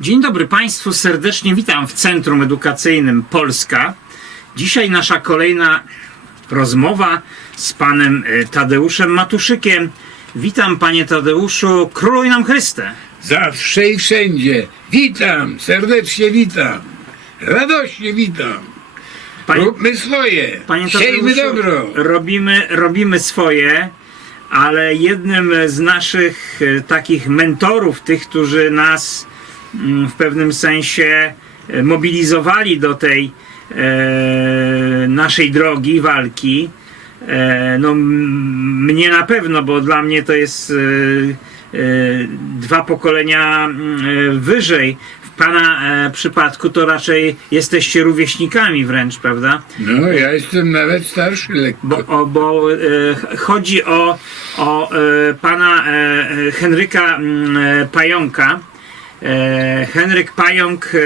Dzień dobry Państwu, serdecznie witam w Centrum Edukacyjnym Polska. Dzisiaj nasza kolejna rozmowa z panem e, Tadeuszem Matuszykiem. Witam panie Tadeuszu, króluj nam Chryste. Zawsze i wszędzie. Witam, serdecznie witam. Radośnie witam. Panie, Róbmy swoje. panie Siejmy dobro. robimy, robimy swoje, ale jednym z naszych e, takich mentorów, tych, którzy nas w pewnym sensie e, mobilizowali do tej e, naszej drogi, walki, e, no mnie na pewno, bo dla mnie to jest dwa pokolenia mm, wyżej. W pana przypadku to raczej jesteście rówieśnikami wręcz, prawda? No, ja jestem nawet starszy lekko. Bo, o, bo ch- chodzi o, o pana Henryka mm, Pająka. E, Henryk Pająk, e,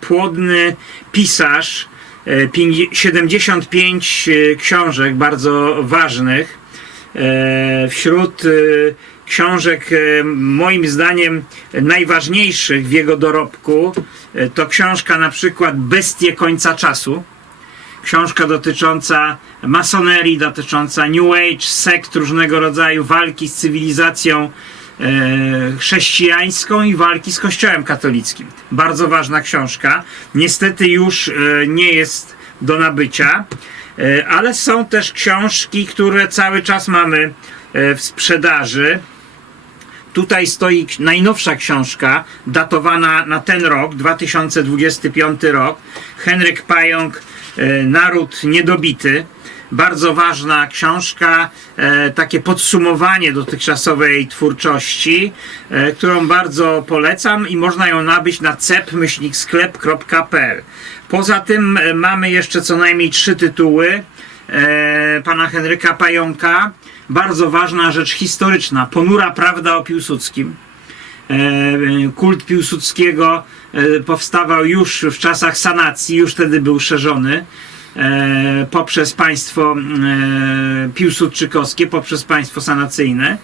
płodny pisarz, e, pięćdzie- 75 e, książek bardzo ważnych. Wśród książek, moim zdaniem, najważniejszych w jego dorobku, to książka na przykład Bestie końca czasu książka dotycząca masonerii, dotycząca New Age, sekt różnego rodzaju, walki z cywilizacją chrześcijańską i walki z Kościołem katolickim. Bardzo ważna książka. Niestety już e, nie jest do nabycia, e, ale są też książki, które cały czas mamy e, w sprzedaży. Tutaj stoi najnowsza książka, datowana na ten rok, 2025 rok. Henryk Pająk, e, Naród Niedobity. Bardzo ważna książka, e, takie podsumowanie dotychczasowej twórczości, e, którą bardzo polecam i można ją nabyć na cep-sklep.pl. Poza tym e, mamy jeszcze co najmniej trzy tytuły pana Henryka Pająka. Bardzo ważna rzecz historyczna, ponura prawda o Piłsudskim. Kult Piłsudskiego powstawał już w czasach sanacji, już wtedy był szerzony poprzez państwo e, piłsudczykowskie, poprzez państwo sanacyjne.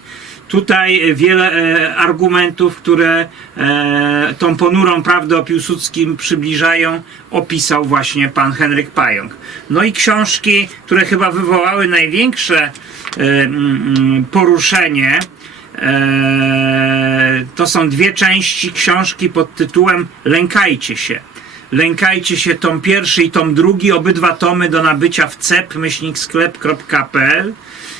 Tutaj wiele e, argumentów, które e, tą ponurą prawdę o Piłsudskim przybliżają, opisał właśnie pan Henryk Pająk. No i książki, które chyba wywołały największe e, poruszenie, e, to są dwie części książki pod tytułem Lękajcie się. Lękajcie się tom pierwszy i tom drugi, obydwa tomy do nabycia w cep-sklep.pl.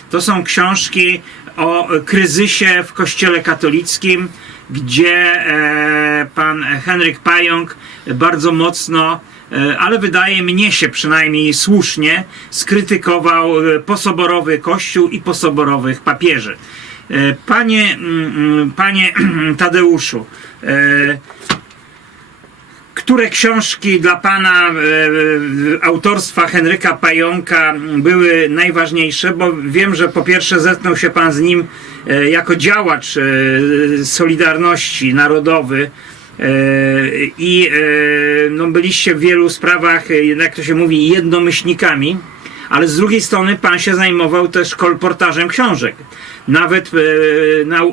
To są książki o kryzysie w Kościele katolickim, gdzie e, pan Henryk Pająk bardzo mocno, e, ale wydaje mnie się przynajmniej słusznie, skrytykował e, posoborowy Kościół i posoborowych papieży. Panie, mm, mm, panie Tadeuszu, które książki dla pana e, e, autorstwa Henryka Pająka były najważniejsze? Bo wiem, że po pierwsze zetknął się pan z nim e, jako działacz e, Solidarności Narodowy. I no, byliście w wielu sprawach, jak to się mówi, jednomyślnikami, ale z drugiej strony pan się zajmował też kolportażem książek. Nawet e,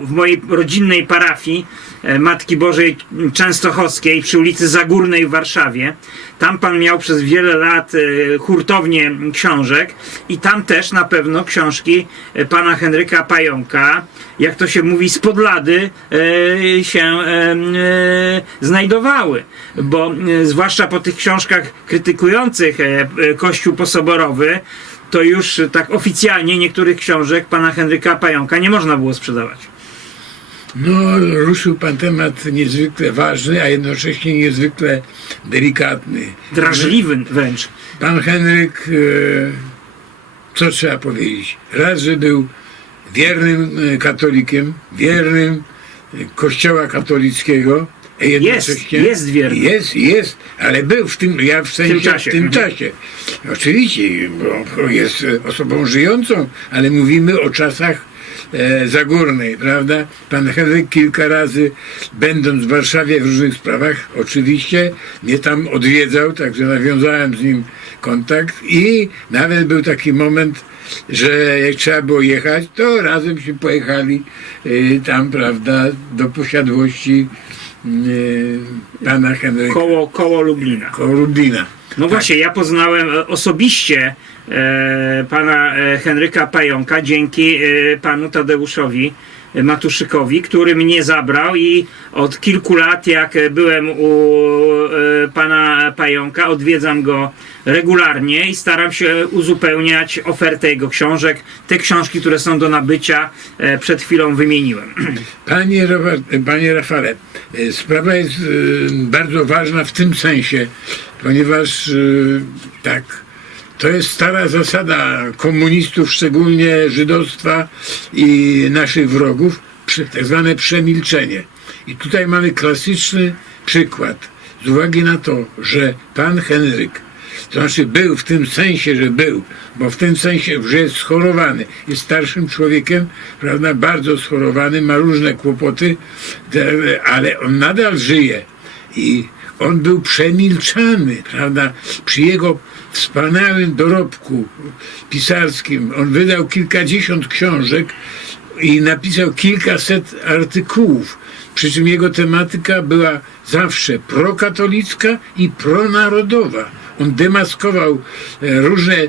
w mojej rodzinnej parafii e, Matki Bożej Częstochowskiej przy ulicy Zagórnej w Warszawie. Tam pan miał przez wiele lat e, hurtownię książek i tam też na pewno książki pana Henryka Pająka, jak to się mówi, z podlady się znajdowały. Bo zwłaszcza po tych książkach krytykujących Kościół posoborowy, to już e, tak oficjalnie niektórych książek pana Henryka Pająka nie można było sprzedawać. No, ruszył pan temat niezwykle ważny, a jednocześnie niezwykle delikatny. Drażliwy wręcz. Pan Henryk, e, co trzeba powiedzieć? Raz, że był wiernym e, katolikiem, wiernym Kościoła katolickiego, jednocześnie jest wierny. Jest, jest, ale był w tym, ja w sensie czasie. w tym Mhm. czasie. Oczywiście, bo jest e, osobą żyjącą, ale mówimy o czasach e, Zagórnej, prawda? Pan Henryk kilka razy, będąc w Warszawie w różnych sprawach, oczywiście mnie tam odwiedzał, także nawiązałem z nim kontakt i nawet był taki moment, że jak trzeba było jechać, to razem się pojechali y, tam, prawda, do posiadłości pana Henryka koło, koło Lublina. koło Lublina. No właśnie, ja poznałem e, osobiście e, pana e, Henryka Pająka dzięki e, panu Tadeuszowi Matuszykowi, który mnie zabrał i od kilku lat, jak byłem u e, pana Pająka, odwiedzam go regularnie i staram się uzupełniać ofertę jego książek. Te książki, które są do nabycia, e, przed chwilą wymieniłem. Panie, Rowa- panie Rafale, e, sprawa jest e, bardzo ważna w tym sensie, ponieważ tak, to jest stara zasada komunistów, szczególnie żydostwa i naszych wrogów, tak zwane przemilczenie. I tutaj mamy klasyczny przykład. Z uwagi na to, że pan Henryk to znaczy był w tym sensie, że był, bo w tym sensie, że jest schorowany, jest starszym człowiekiem, prawda, bardzo schorowany, ma różne kłopoty, ale on nadal żyje i on był przemilczany, prawda, przy jego wspaniałym dorobku pisarskim. On wydał kilkadziesiąt książek i napisał kilkaset artykułów. Przy czym jego tematyka była zawsze prokatolicka i pronarodowa. On demaskował e, różne e,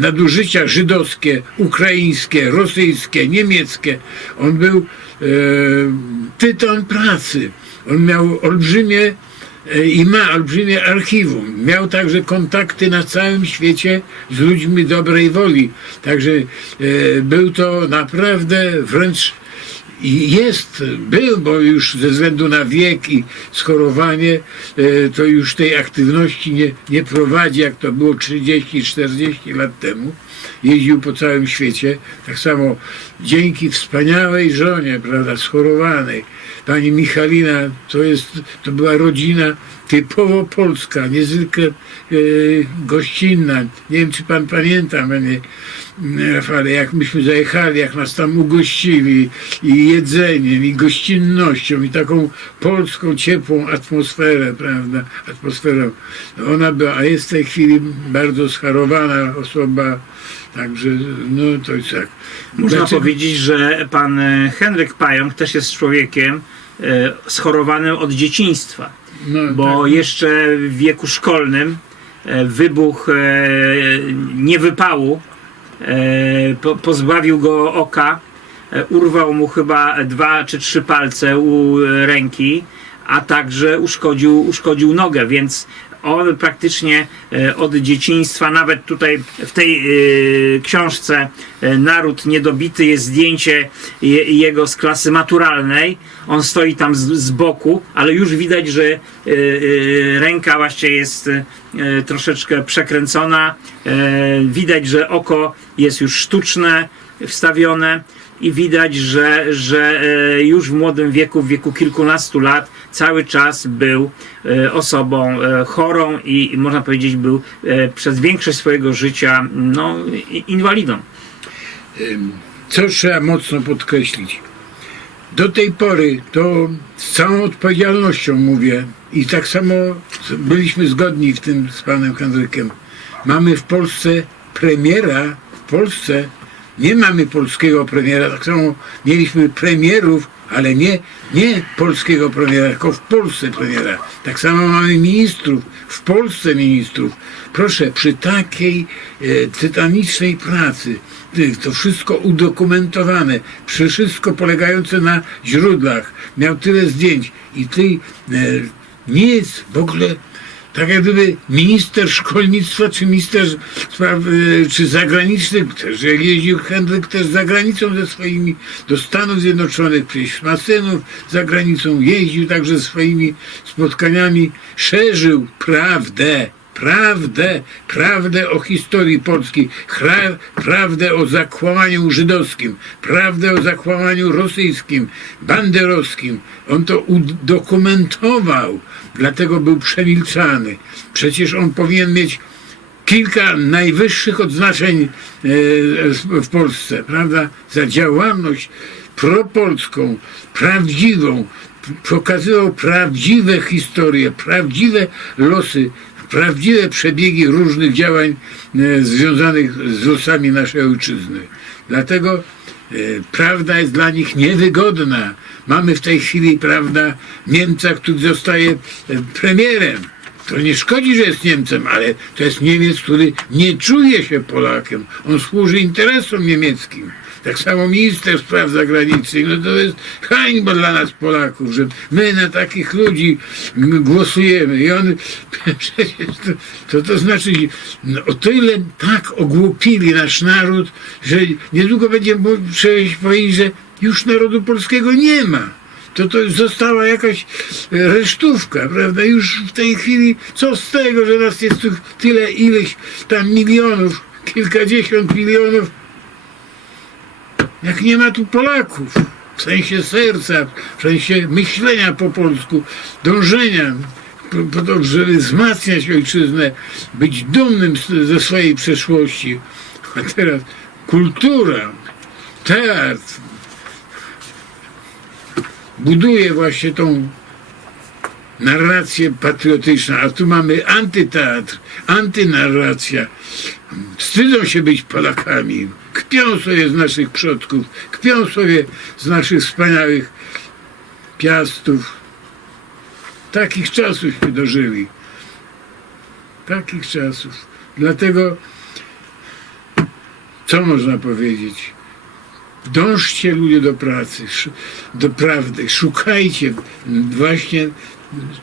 nadużycia żydowskie, ukraińskie, rosyjskie, niemieckie. On był e, tytan pracy. On miał olbrzymie i ma olbrzymie archiwum. Miał także kontakty na całym świecie z ludźmi dobrej woli. Także był to naprawdę wręcz i jest, był, bo już ze względu na wiek i schorowanie, e, to już tej aktywności nie, nie prowadzi, jak to było 30-40 lat temu. Jeździł po całym świecie. Tak samo dzięki wspaniałej żonie, prawda, schorowanej, pani Michalina, to jest, to była rodzina typowo polska, niezwykle e, gościnna. Nie wiem, czy pan pamięta mnie, Rafale, jak myśmy zajechali, jak nas tam ugościli i jedzeniem, i gościnnością, i taką polską, ciepłą atmosferę, prawda, atmosferą. Ona była, a jest w tej chwili bardzo scharowana osoba, także, no to jest tak. Można Dlaczego- powiedzieć, że pan Henryk Pająk też jest człowiekiem schorowanym od dzieciństwa. no, bo tak. jeszcze w wieku szkolnym e, wybuch e, niewypału e, po, pozbawił go oka, e, urwał mu chyba dwa czy trzy palce u ręki, a także uszkodził, uszkodził nogę, więc on praktycznie e, od dzieciństwa, nawet tutaj w tej e, książce e, Naród Niedobity jest zdjęcie je, jego z klasy maturalnej. On stoi tam z, z boku, ale już widać, że ręka właśnie jest troszeczkę przekręcona. Widać, że oko jest już sztuczne, wstawione i widać, że, że e, już w młodym wieku, w wieku kilkunastu lat, cały czas był e, osobą e, chorą i można powiedzieć był przez większość swojego życia no, inwalidą. co trzeba mocno podkreślić. Do tej pory to z całą odpowiedzialnością mówię i tak samo byliśmy zgodni w tym z panem Henrykiem. Mamy w Polsce premiera, w Polsce nie mamy polskiego premiera, tak samo mieliśmy premierów, ale nie, nie polskiego premiera, tylko w Polsce premiera. Tak samo mamy ministrów, w Polsce ministrów. Proszę, przy takiej e, tytanicznej pracy, ty- to wszystko udokumentowane, przy wszystko polegające na źródłach, miał tyle zdjęć i ty e, jest w ogóle tak jak gdyby minister szkolnictwa, czy minister spraw, e, czy zagranicznych, też jak jeździł Henryk też za granicą ze swoimi, do Stanów Zjednoczonych, przecież ma synów za granicą, jeździł także swoimi spotkaniami, szerzył prawdę, prawdę, prawdę o historii Polski, prawdę o zakłamaniu żydowskim, prawdę o zakłamaniu rosyjskim, banderowskim. On to udokumentował, dlatego był przemilczany. Przecież on powinien mieć kilka najwyższych odznaczeń e, w Polsce, prawda? Za działalność propolską, prawdziwą, pokazywał prawdziwe historie, prawdziwe losy, prawdziwe przebiegi różnych działań e, związanych z losami naszej ojczyzny. Dlatego prawda jest dla nich niewygodna. Mamy w tej chwili, prawda, Niemca, który zostaje e, premierem. To nie szkodzi, że jest Niemcem, ale to jest Niemiec, który nie czuje się Polakiem. On służy interesom niemieckim. Tak samo minister spraw zagranicznych. No to jest hańba dla nas Polaków, że my na takich ludzi głosujemy. I on przecież to, to, to znaczy no, o tyle tak ogłupili nasz naród, że niedługo będzie mo- trzeba powiedzieć, że już narodu polskiego nie ma to to została jakaś resztówka, prawda? Już w tej chwili, co z tego, że nas jest tu tyle ileś tam milionów, kilkadziesiąt milionów, jak nie ma tu Polaków, w sensie serca, w sensie myślenia po polsku, dążenia po, to, żeby wzmacniać ojczyznę, być dumnym ze swojej przeszłości. A teraz kultura, teatr, buduje właśnie tą narrację patriotyczną, a tu mamy antyteatr, antynarracja. Wstydzą się być Polakami, kpią sobie z naszych przodków, kpią sobie z naszych wspaniałych piastów. Takich czasów się dożyli. Takich czasów. Dlatego, co można powiedzieć? Dążcie ludzie do pracy, do prawdy, szukajcie właśnie,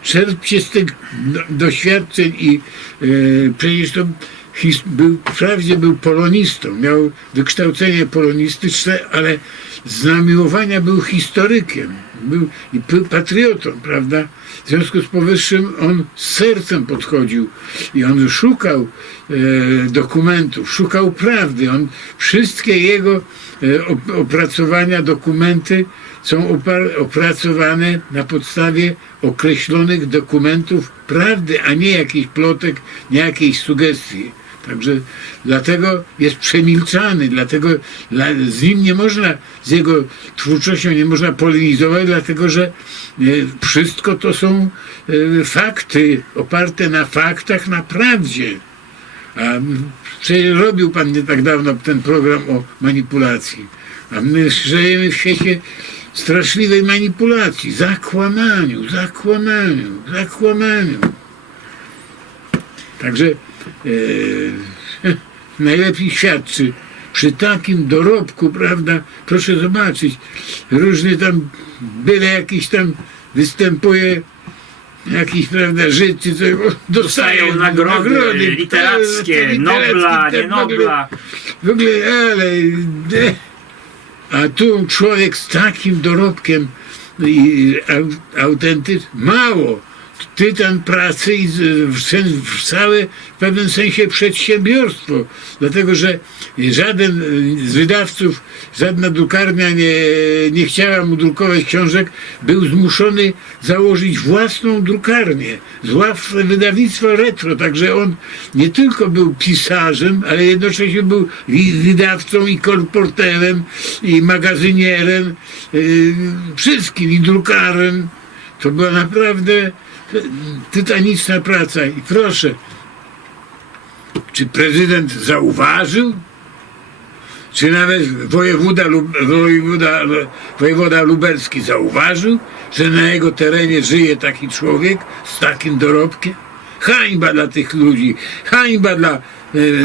czerpcie z tych do, doświadczeń i e, przecież to his, był, wprawdzie był polonistą, miał wykształcenie polonistyczne, ale z namiłowania był historykiem, był i patriotą, prawda? W związku z powyższym on z sercem podchodził i on szukał e, dokumentów, szukał prawdy. On, wszystkie jego e, op- opracowania, dokumenty są opracowane na podstawie określonych dokumentów prawdy, a nie jakichś plotek, nie jakiejś sugestii. Także dlatego jest przemilczany, dlatego dla, z nim nie można, z jego twórczością nie można polemizować, dlatego że e, wszystko to są e, fakty, oparte na faktach, na prawdzie. A przecież robił pan nie tak dawno ten program o manipulacji. A my żyjemy w świecie straszliwej manipulacji, zakłamaniu, zakłamaniu, zakłamaniu. Także e, najlepiej świadczy przy takim dorobku, prawda? Proszę zobaczyć, różny tam, byle jakiś tam występuje jakiś, prawda, Żyd czy coś, dostają Dostają nagrody, literackie, te Nobla, te nie w ogóle- Nobla. w ogóle, ale... A tu człowiek z takim dorobkiem i au- autentycznym, mało. Tytan pracy i z- całe w pewnym sensie przedsiębiorstwo. Dlatego, że żaden z wydawców, żadna drukarnia nie, nie chciała mu drukować książek, był zmuszony założyć własną drukarnię, własne wydawnictwo retro. Także on nie tylko był pisarzem, ale jednocześnie był wydawcą i kolporterem, i magazynierem, yy, wszystkim, i drukarem. To była naprawdę tytaniczna praca. I proszę, czy prezydent zauważył? Czy nawet wojewoda, wojewoda, wojewoda lubelski zauważył, że na jego terenie żyje taki człowiek z takim dorobkiem? Hańba dla tych ludzi, hańba dla e,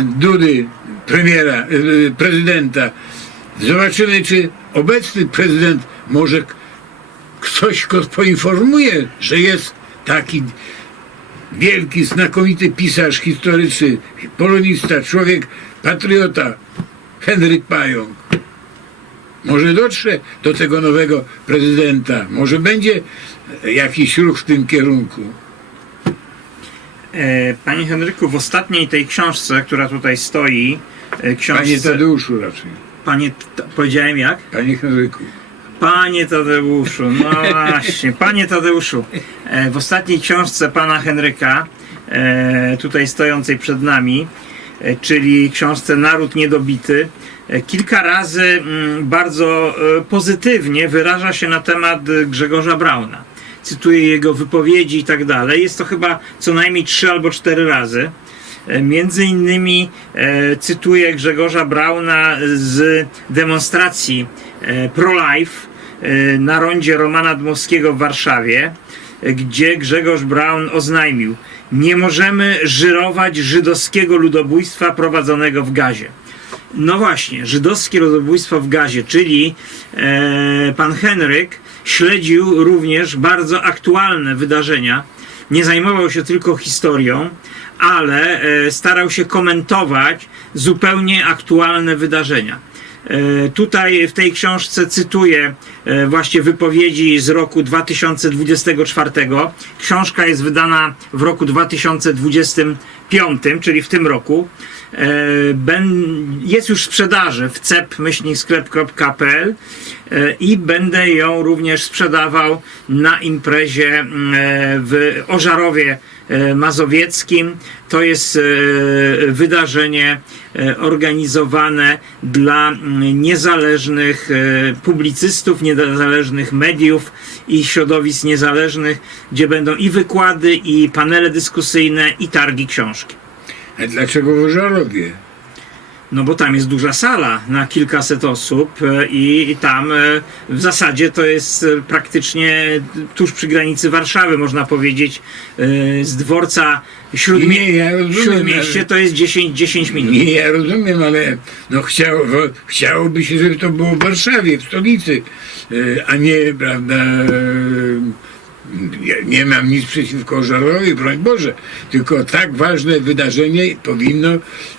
Dudy, premiera, e, prezydenta. Zobaczymy, czy obecny prezydent może ktoś go poinformuje, że jest taki wielki, znakomity pisarz historyczny, polonista, człowiek, patriota, Henryk Pająk. Może dotrze do tego nowego prezydenta, może będzie jakiś ruch w tym kierunku. E, Panie Henryku, w ostatniej tej książce, która tutaj stoi, e, książce... Panie Tadeuszu raczej. Panie powiedziałem jak? Panie Henryku. Panie Tadeuszu, no właśnie, panie Tadeuszu, e, w ostatniej książce pana Henryka, e, tutaj stojącej przed nami, e, czyli książce Naród Niedobity, kilka razy mm, bardzo pozytywnie wyraża się na temat Grzegorza Brauna. Cytuję jego wypowiedzi i tak dalej. Jest to chyba co najmniej trzy albo cztery razy. Między innymi e, cytuję Grzegorza Brauna z demonstracji e, pro-life na rondzie Romana Dmowskiego w Warszawie, e, gdzie Grzegorz Braun oznajmił: Nie możemy żyrować żydowskiego ludobójstwa prowadzonego w gazie. No właśnie, żydowskie ludobójstwo w gazie, czyli e, pan Henryk śledził również bardzo aktualne wydarzenia. Nie zajmował się tylko historią, ale e, starał się komentować zupełnie aktualne wydarzenia. E, Tutaj w tej książce cytuję e, właśnie wypowiedzi z roku 2024. Książka jest wydana w roku 2025, czyli w tym roku. E, Jest już w sprzedaży w cep-sklep.pl i będę ją również sprzedawał na imprezie mm, w Ożarowie Mazowieckim. To jest e, wydarzenie e, organizowane dla mm, niezależnych e, publicystów, niezależnych mediów i środowisk niezależnych, gdzie będą i wykłady, i panele dyskusyjne, i targi książki. A dlaczego w Ożarowie? No bo tam jest duża sala na kilkaset osób e, i, i tam e, w zasadzie to jest e, praktycznie tuż przy granicy Warszawy, można powiedzieć, z dworca Śródmie- Nie, ja rozumiem, Śródmieście to jest 10, 10 minut. Nie, ja rozumiem, ale no chciało, chciałoby się, żeby to było w Warszawie, w stolicy, a nie, prawda, ja nie mam nic przeciwko Ożarowi, broń Boże, tylko tak ważne wydarzenie powinno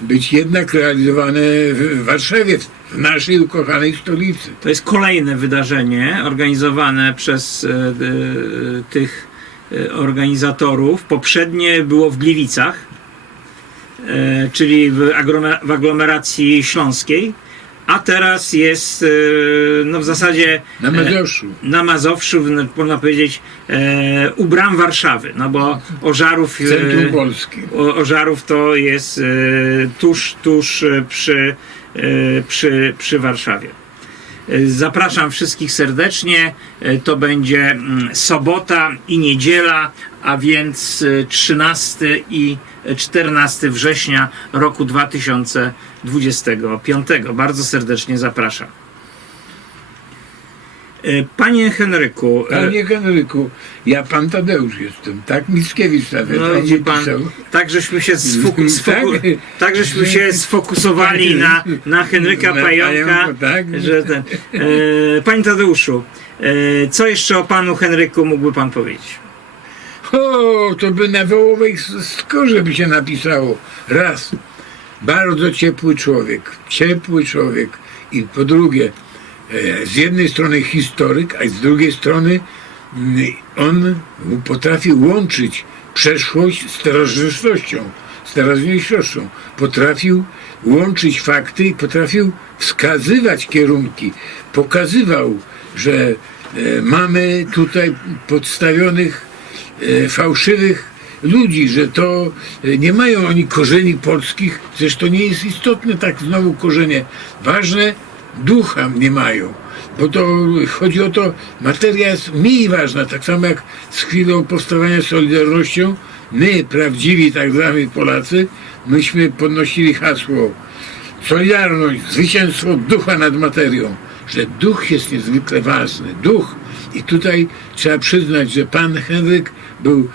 być jednak realizowane w Warszawie, w naszej ukochanej stolicy. To jest kolejne wydarzenie organizowane przez e, e, tych e, organizatorów. Poprzednie było w Gliwicach, e, czyli w, w aglomeracji śląskiej, a teraz jest e, no w zasadzie Na e, Mazowszu. na Mazowszu, można powiedzieć, e, u bram Warszawy, no bo Ożarów, Centrum Polski. Ożarów to jest tuż, tuż przy, przy, przy Warszawie. Zapraszam wszystkich serdecznie. To będzie mm, sobota i niedziela, a więc e, 13 i 14 września roku 2025. Bardzo serdecznie zapraszam. E, Panie Henryku, e, Panie Henryku, ja pan Tadeusz jestem, tak? Mickiewicz nawet. No widzi pan, tak żeśmy się, sfoku, sfoku, Tak? tak żeśmy się sfokusowali na, na Henryka Na Pająka, Pająka, tak? że ten, e, Panie Tadeuszu, e, co jeszcze o panu Henryku mógłby pan powiedzieć? O, to by na wołowej skórze by się napisało. Raz, bardzo ciepły człowiek, ciepły człowiek. I po drugie, e, z jednej strony historyk, a z drugiej strony mm, on potrafi łączyć przeszłość z teraźniejszością. Z teraźniejszością. Potrafił łączyć fakty i potrafił wskazywać kierunki. Pokazywał, że e, mamy tutaj podstawionych fałszywych ludzi, że to e, nie mają oni korzeni polskich, zresztą nie jest istotne tak znowu korzenie. Ważne, ducha nie mają. Bo to chodzi o to, materia jest mniej ważna, tak samo jak z chwilą powstawania Solidarnością, my, prawdziwi tak zwani Polacy, myśmy podnosili hasło Solidarność, zwycięstwo ducha nad materią, że duch jest niezwykle ważny. Duch. I tutaj trzeba przyznać, że pan Henryk był,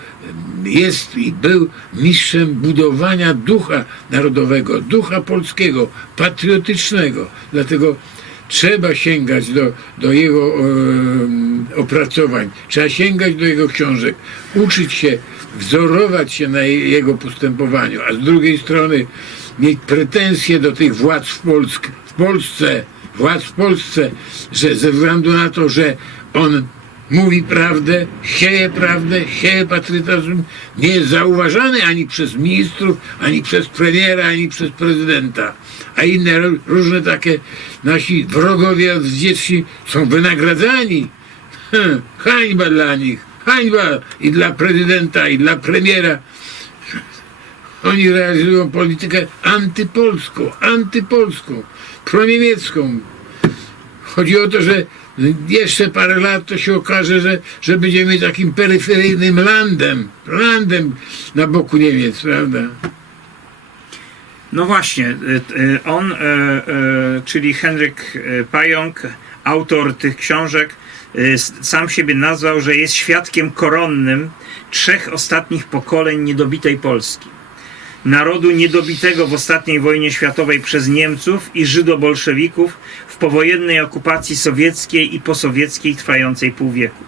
jest i był mistrzem budowania ducha narodowego, ducha polskiego, patriotycznego. Dlatego trzeba sięgać do, do jego opracowań, trzeba sięgać do jego książek, uczyć się, wzorować się na je- jego postępowaniu, a z drugiej strony mieć pretensje do tych władz w, Polsk, w Polsce, władz w Polsce, że ze względu na to, że on mówi prawdę, sieje prawdę, sieje patriotyzm, nie jest zauważany ani przez ministrów, ani przez premiera, ani przez prezydenta. A inne ró- różne takie nasi wrogowie odwdzięczni są wynagradzani. Hm, Hańba dla nich, hańba i dla prezydenta, i dla premiera. Oni realizują politykę antypolską, antypolską, proniemiecką. Chodzi o to, że jeszcze parę lat to się okaże, że, że będziemy takim peryferyjnym landem, landem na boku Niemiec, prawda? No właśnie, y, y, on, y, czyli Henryk Pająk, autor tych książek, sam siebie nazwał, że jest świadkiem koronnym trzech ostatnich pokoleń niedobitej Polski. Narodu niedobitego w ostatniej wojnie światowej przez Niemców i Żydobolszewików w powojennej okupacji sowieckiej i posowieckiej trwającej pół wieku.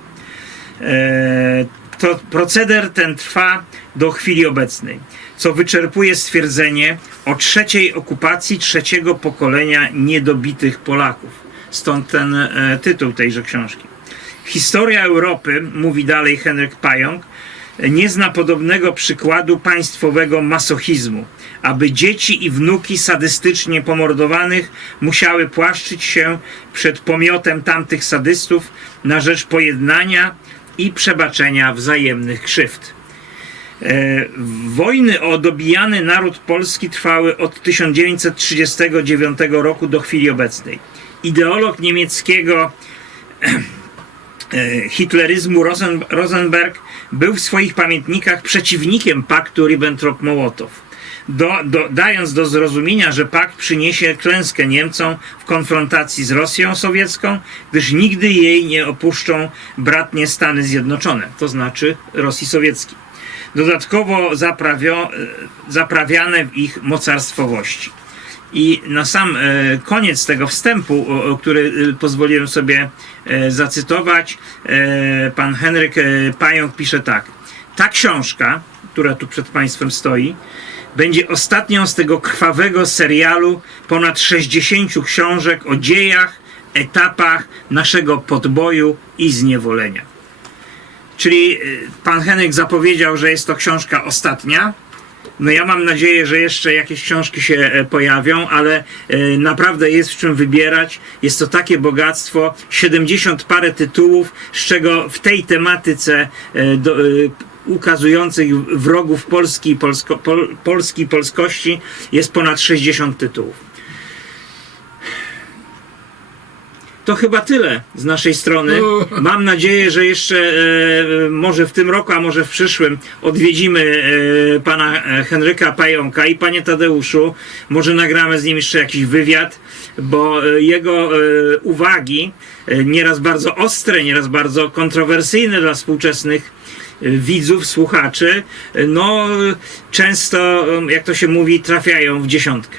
E, to proceder ten trwa do chwili obecnej, co wyczerpuje stwierdzenie o trzeciej okupacji trzeciego pokolenia niedobitych Polaków. Stąd ten e, tytuł tejże książki. Historia Europy, mówi dalej Henryk Pająk, nie zna podobnego przykładu państwowego masochizmu, aby dzieci i wnuki sadystycznie pomordowanych musiały płaszczyć się przed pomiotem tamtych sadystów na rzecz pojednania i przebaczenia wzajemnych krzywd. E, Wojny o dobijany naród polski trwały od 1939 roku do chwili obecnej. Ideolog niemieckiego e, hitleryzmu Rosen, Rosenberg był w swoich pamiętnikach przeciwnikiem paktu Ribbentrop-Mołotow, do, do, dając do zrozumienia, że pakt przyniesie klęskę Niemcom w konfrontacji z Rosją sowiecką, gdyż nigdy jej nie opuszczą bratnie Stany Zjednoczone, to znaczy Rosji Sowieckiej. Dodatkowo zaprawio, e, zaprawiane w ich mocarstwowości. I na sam e, koniec tego wstępu, który e, pozwoliłem sobie e, zacytować, pan Henryk Pająk pisze tak. Ta książka, która tu przed Państwem stoi, będzie ostatnią z tego krwawego serialu ponad 60 książek o dziejach, etapach naszego podboju i zniewolenia. Czyli pan Henryk zapowiedział, że jest to książka ostatnia. No ja mam nadzieję, że jeszcze jakieś książki się e, pojawią, ale e, naprawdę jest w czym wybierać. Jest to takie bogactwo, 70 parę tytułów, z czego w tej tematyce e, do, ukazujących wrogów Polski, i polsko, pol, Polski polskości jest ponad 60 tytułów. To chyba tyle z naszej strony. O. Mam nadzieję, że jeszcze e, może w tym roku, a może w przyszłym odwiedzimy e, pana e, Henryka Pająka i panie Tadeuszu. Może nagramy z nim jeszcze jakiś wywiad, bo e, jego e, uwagi, e, nieraz bardzo ostre, nieraz bardzo kontrowersyjne dla współczesnych e, widzów, słuchaczy, no często, jak to się mówi, trafiają w dziesiątkę.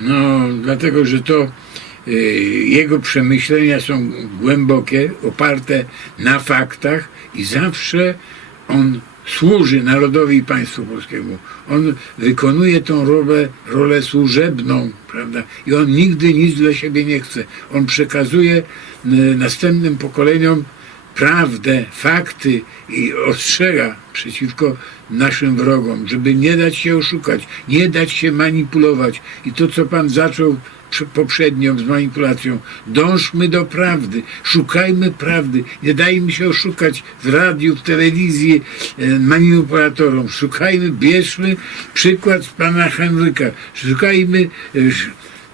No, dlatego, że to jego przemyślenia są głębokie, oparte na faktach i zawsze on służy narodowi i państwu polskiemu. On wykonuje tą rolę, rolę służebną, prawda? I on nigdy nic dla siebie nie chce. On przekazuje y, następnym pokoleniom prawdę, fakty i ostrzega przeciwko naszym wrogom, żeby nie dać się oszukać, nie dać się manipulować. I to, co Pan zaczął prze- poprzednio z manipulacją, dążmy do prawdy, szukajmy prawdy, nie dajmy się oszukać w radiu, w telewizji e, manipulatorom, szukajmy, bierzmy przykład z Pana Henryka, szukajmy e,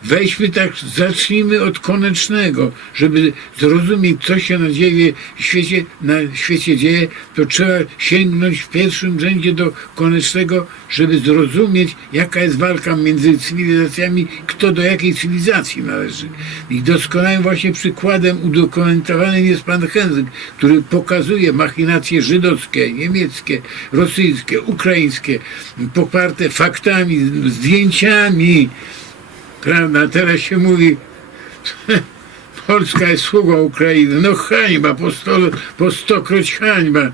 Weźmy tak, zacznijmy od koniecznego, żeby zrozumieć, co się na, dzieje, świecie, na świecie dzieje, to trzeba sięgnąć w pierwszym rzędzie do koniecznego, żeby zrozumieć, jaka jest walka między cywilizacjami, kto do jakiej cywilizacji należy. I doskonałym właśnie przykładem udokumentowanym jest pan Henryk, który pokazuje machinacje żydowskie, niemieckie, rosyjskie, ukraińskie, poparte faktami, zdjęciami, Prawda? Teraz się mówi, Polska jest sługą Ukrainy. No hańba, po, sto, po stokroć hańba.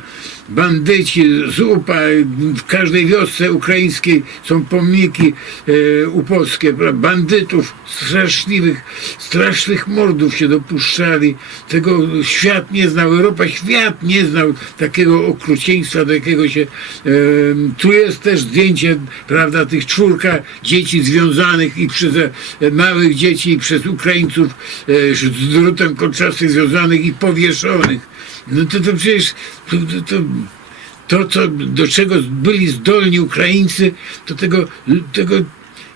Bandyci z UPA, w każdej wiosce ukraińskiej są pomniki e, upolskie. Bandytów straszliwych, strasznych mordów się dopuszczali. Tego świat nie znał, Europa, świat nie znał takiego okrucieństwa, do jakiego się... E, tu jest też zdjęcie, prawda, tych czwórka dzieci związanych i przez e, małych dzieci, i przez Ukraińców e, z drutem kolczastym związanych i powieszonych. No to, to przecież to, to, to, to, co, do czego byli zdolni Ukraińcy, to tego, tego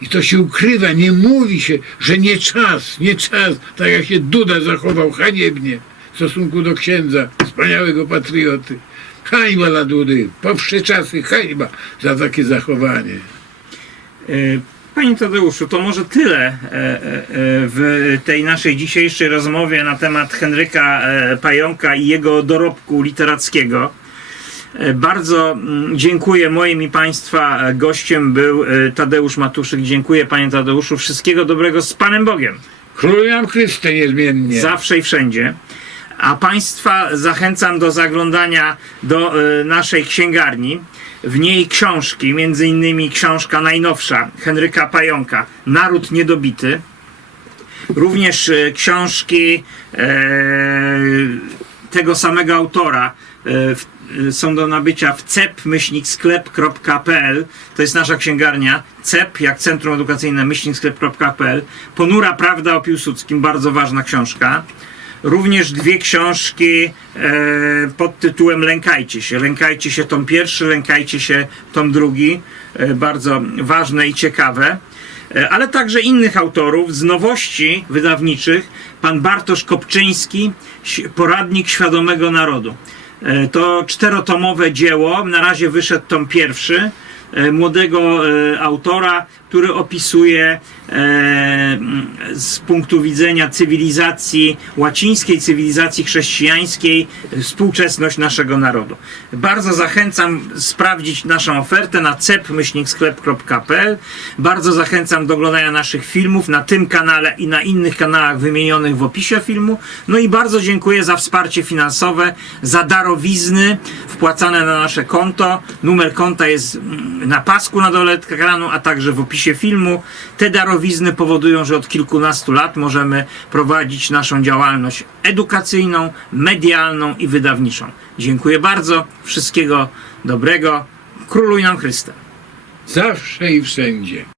i to się ukrywa, nie mówi się, że nie czas, nie czas, tak jak się Duda zachował haniebnie w stosunku do księdza, wspaniałego patrioty. Hańba dla Dudy, powsze czasy, hańba za takie zachowanie. E, Panie Tadeuszu, to może tyle e, e, w tej naszej dzisiejszej rozmowie na temat Henryka Pająka i jego dorobku literackiego. E, Bardzo mm, dziękuję. Moim i Państwa e, gościem był e, Tadeusz Matuszyk. Dziękuję Panie Tadeuszu. Wszystkiego dobrego z Panem Bogiem. Króluj nam Chryste niezmiennie. Zawsze i wszędzie. A Państwa zachęcam do zaglądania do naszej księgarni. W niej książki, między innymi książka najnowsza Henryka Pająka, Naród Niedobity. Również książki e, tego samego autora e, są do nabycia w cep-sklep.pl to jest nasza księgarnia CEP jak Centrum Edukacyjne myślniksklep.pl Ponura Prawda o Piłsudskim, bardzo ważna książka również dwie książki e, pod tytułem Lękajcie się. Lękajcie się tom pierwszy, lękajcie się tom drugi. E, bardzo ważne i ciekawe. E, ale także innych autorów z nowości wydawniczych. Pan Bartosz Kopczyński, Poradnik Świadomego Narodu. E, to czterotomowe dzieło. Na razie wyszedł tom pierwszy e, młodego e, autora, który opisuje e, z punktu widzenia cywilizacji łacińskiej, cywilizacji chrześcijańskiej, współczesność naszego narodu. Bardzo zachęcam sprawdzić naszą ofertę na cep-sklep.pl. Bardzo zachęcam do oglądania naszych filmów na tym kanale i na innych kanałach wymienionych w opisie filmu. No i bardzo dziękuję za wsparcie finansowe, za darowizny wpłacane na nasze konto. Numer konta jest mm, na pasku na dole ekranu, a także w opisie filmu. Te darowizny powodują, że od kilkunastu lat możemy prowadzić naszą działalność edukacyjną, medialną i wydawniczą. Dziękuję bardzo. Wszystkiego dobrego. Króluj nam Chryste. Zawsze i wszędzie.